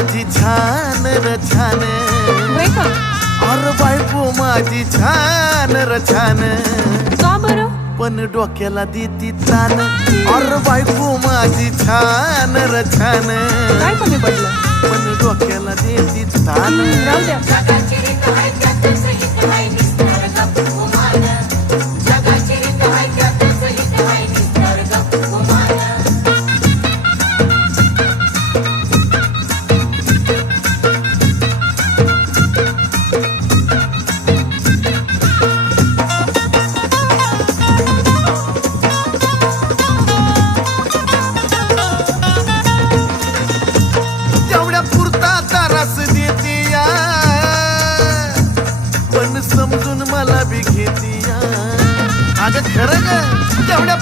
माझी छान र छान, होय का? अरे बायको माझी छान र छान, का बरं? पण डोक्याला देती तान. अरे बायको माझी छान र छान, काय कमी पडलं? पण डोक्याला देती तान. राहू द्या. तेवढ्या पुरता तारास देती या, पण समजून मला बी घेती या. अगं खरं ग, तेवढ्या